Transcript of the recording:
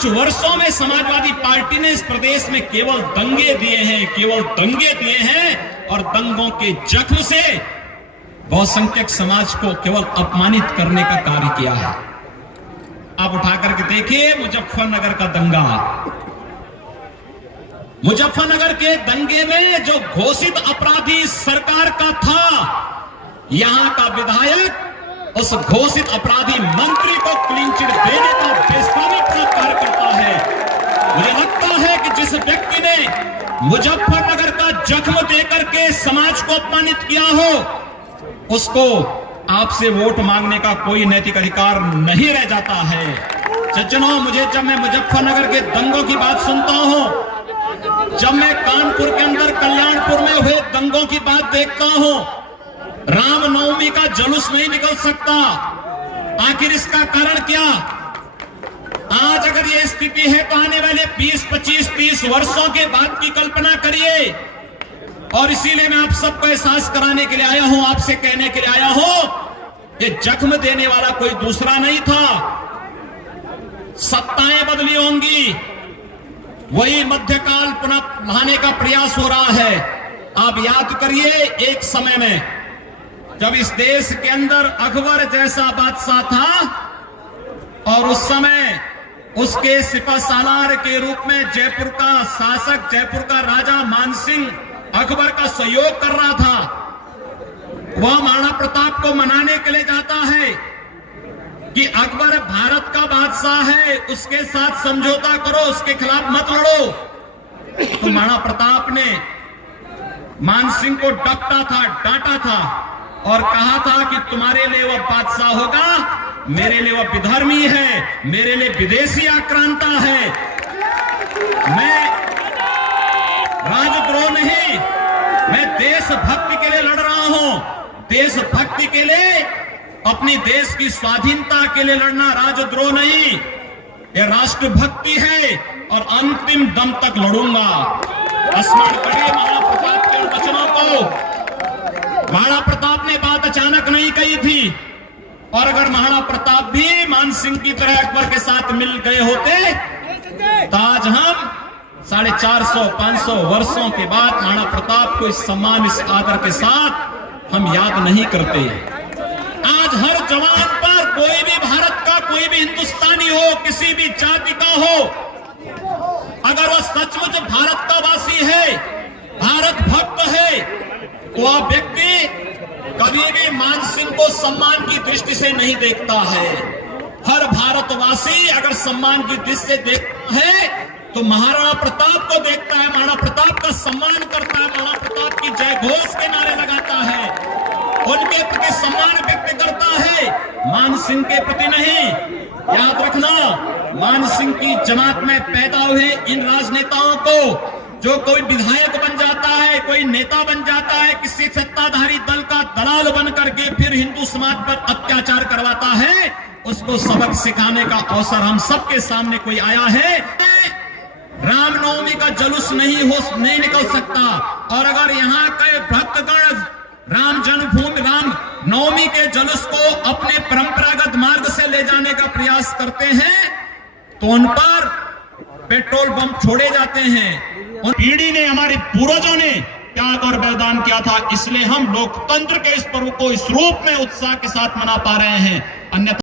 5 वर्षों में समाजवादी पार्टी ने इस प्रदेश में केवल दंगे दिए हैं, केवल दंगे दिए हैं और दंगों के जख्म से बहुसंख्यक समाज को केवल अपमानित करने का कार्य किया है। आप उठा करके देखिए मुजफ्फरनगर का दंगा। मुजफ्फरनगर के दंगे में जो घोषित अपराधी सरकार का था, यहां का विधायक उस घोषित अपराधी मंत्री को क्लीन चिट देने का बेसामीपना कार्य करता है। मुझे लगता है कि जिस व्यक्ति ने मुजफ्फरनगर का जख्म देकर के समाज को अपमानित किया हो, उसको आपसे वोट मांगने का कोई नैतिक अधिकार नहीं रह जाता है। सज्जनों, मुझे जब मैं मुजफ्फरनगर के दंगों की बात सुनता हूं, जब मैं कानपुर के अंदर कल्याणपुर में हुए दंगों की बात देखता हूं, रामनवमी का जुलूस नहीं निकल सकता। आखिर इसका कारण क्या? आज अगर ये स्थिति है तो आने वाले 20, 25, 30 वर्षों के बाद की कल्पना करिए। और इसीलिए मैं आप सबको एहसास कराने के लिए आया हूं, आपसे कहने के लिए आया हूं, ये जख्म देने वाला कोई दूसरा नहीं था। सत्ताएं बदली होंगी, वही मध्यकाल पुनः लाने का प्रयास हो रहा है। आप याद करिए, एक समय में जब इस देश के अंदर अकबर जैसा बादशाह था और उस समय उसके सिपहसालार के रूप में जयपुर का शासक, जयपुर का राजा मानसिंह अकबर का सहयोग कर रहा था, वह महाराणा प्रताप को मनाने के लिए जाता है कि अकबर भारत का बादशाह है, उसके साथ समझौता करो, उसके खिलाफ मत लड़ो। तो महाराणा प्रताप ने मानसिंह को डांटा था और कहा था कि तुम्हारे लिए वह बादशाह होगा, मेरे लिए वह विधर्मी है, मेरे लिए विदेशी आक्रांता है। मैं राजद्रोह नहीं, मैं देशभक्ति के लिए लड़ रहा हूं। देशभक्ति के लिए, अपनी देश की स्वाधीनता के लिए लड़ना राजद्रोह नहीं, यह राष्ट्रभक्ति है और अंतिम दम तक लड़ूंगा। स्मरण करिए महाराणा प्रताप के वचनों को। महाराणा प्रताप ने बात अचानक नहीं कही थी, और अगर महाराणा प्रताप भी मानसिंह की तरह अकबर के साथ मिल गए होते तो आज हम 450-500 वर्षों के बाद महाराणा प्रताप को इस सम्मान, इस आदर के साथ हम याद नहीं करते। आज हर जवान पर, कोई भी भारत का, कोई भी हिंदुस्तानी हो, किसी भी जाति का हो, अगर वह सचमुच भारत का वासी है, भारत भक्त है, तो वह व्यक्ति कभी भी मानसिंह को सम्मान की दृष्टि से नहीं देखता है। हर भारतवासी अगर सम्मान की दृष्टि से देखता है तो महाराणा प्रताप को देखता है, महाराणा प्रताप का सम्मान करता है, महाराणा प्रताप की जय घोष के नारे लगाता है, उनके प्रति सम्मान व्यक्त करता है, मानसिंह के प्रति नहीं। याद रखना, मानसिंह की जमात में पैदा हुए इन राजनेताओं को, जो कोई विधायक बन जाता है, कोई नेता बन जाता है, किसी सत्ताधारी दल का दलाल बन करके फिर हिंदू समाज पर अत्याचार करवाता है, उसको सबक सिखाने का अवसर हम सबके सामने कोई आया है। रामनवमी का जुलूस नहीं निकल सकता, और अगर यहाँ के भक्तगण राम जन्मभूमि, राम नवमी के जुलूस को अपने परंपरागत मार्ग से ले जाने का प्रयास करते हैं तो उन पर पेट्रोल बम छोड़े जाते हैं। उन पीढ़ी ने, हमारे पूर्वजों ने त्याग और बलिदान किया था, इसलिए हम लोकतंत्र के इस पर्व को इस रूप में उत्साह के साथ मना पा रहे हैं। अन्यथा